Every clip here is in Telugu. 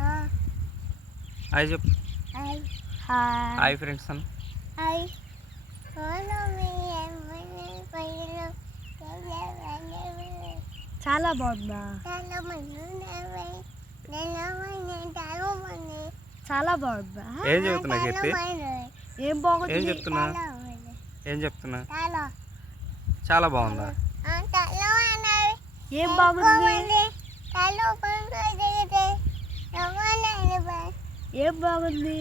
ఆ. హాయ్ చెప్పు. హాయ్. హాయ్. హాయ్ ఫ్రెండ్స్ అన్న చాలా బాగుందా? చాలా బాగుందా? ఏం చెబుతున్నా కీర్తి? ఏం బాగుంది? ఏం చెప్తున్నా ఏం చెప్తున్నా చాలా. బాగుందా? ఏం బాగుంది? ఏం బాగుంది?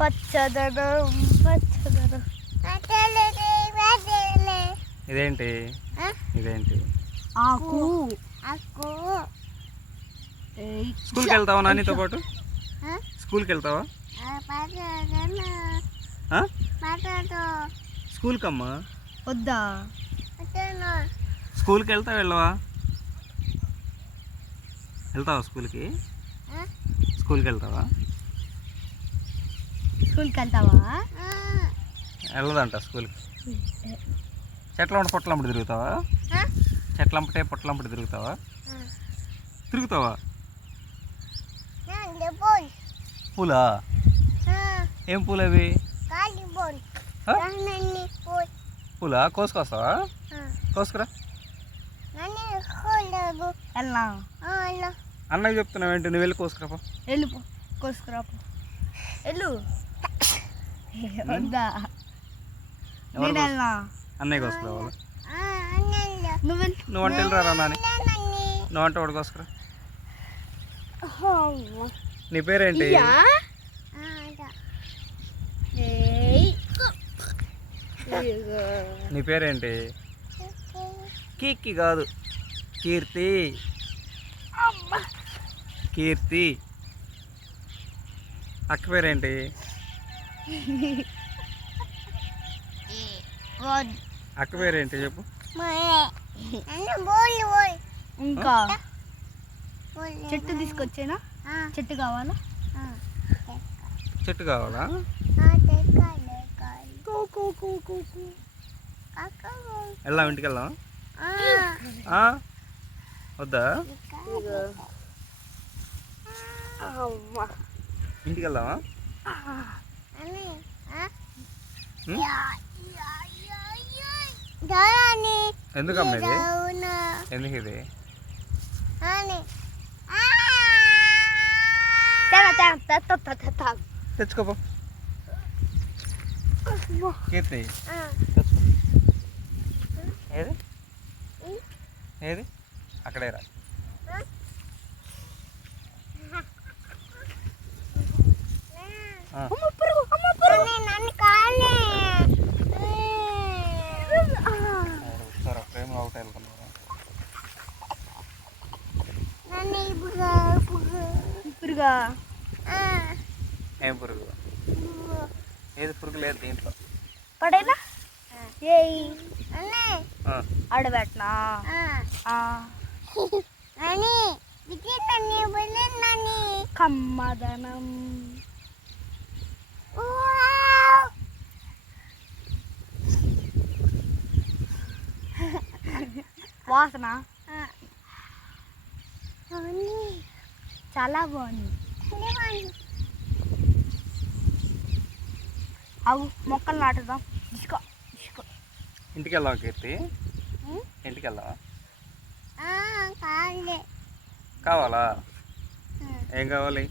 పచ్చదనం పచ్చదనం. ఇదేంటి? ఇదేంటి? ఆకు. ఆకు. స్కూల్కి వెళ్తావా నానితో పాటు? స్కూల్కి వెళ్తావా? ఆ? స్కూల్కి అమ్మా వద్దా? స్కూల్కి వెళ్తావా వెళ్ళవా? వెళ్తావా స్కూల్కి? స్కూల్కి వెళ్తావా స్కూల్కి వెళ్తావా వెళ్ళదంట స్కూల్కి. చెట్లంపట పొట్లంపటి తిరుగుతావా? చెట్లంపటే పొట్లంపటి తిరుగుతావా? తిరుగుతావా? పూలా. ఏం పూలు అవి? పూలా. కోసుకొస్తావా? కోసుకురా. వెళ్ళా అన్నకి చెప్తున్నావు ఏంటి? నువ్వు వెళ్ళి కోసుకురాపో. వెళ్ళిపో కోసుకురాపో. వెళ్ళు. వద్దా. ఎవరు నేను కోసు- వెళ్ళా అన్నయ్య కోసుకురావాలి? నువ్వు నువ్వు వంట వెళ్ళరా నాని? నువ్వు వంట వాడు కోసుకురా? నీ పేరేంటి. నీ పేరేంటి? కీర్తి కాదు. కీర్తి. కీర్తి. అక్క పేరేంటి. అక్క పేరేంటి చెప్పు. ఇంకా? చెట్టు తీసుకొచ్చేనా? చెట్టు కావాలా? చెట్టు కావాలా? కూ, కూ, కూ, కూ, కూ. వెళ్దాం ఇంటికి వెళ్దాం ఆ? వద్దా. ఇంటికి వెళ్దామా? ఎందుకమ్మా ఇది ఎందుకు ఇది. తెచ్చుకోపో కీర్తి. తెచ్చుకో ఏది ఏది అక్కడే రా. ఆ, అమ్మ పురుగు, అమ్మ పురుగు. ఎవరు వస్తారా? ప్రేమ అవుట్ వెళ్తున్నారా? పురుగా. ఏం పురుగు? ఏది పురుగు లేదు దీంట్లో. పడేనా ఆడబెట్టినా ఆ. కమ్మదనం. వాసన. చాలా బాగుంది. అవు మొక్కలు నాటుదాం. ఇసుకో ఇసుకో. ఇంటికి వెళ్దాం కీర్తి? ఇంటికి వెళ్దామా కావాలా. ఏం కావాలి?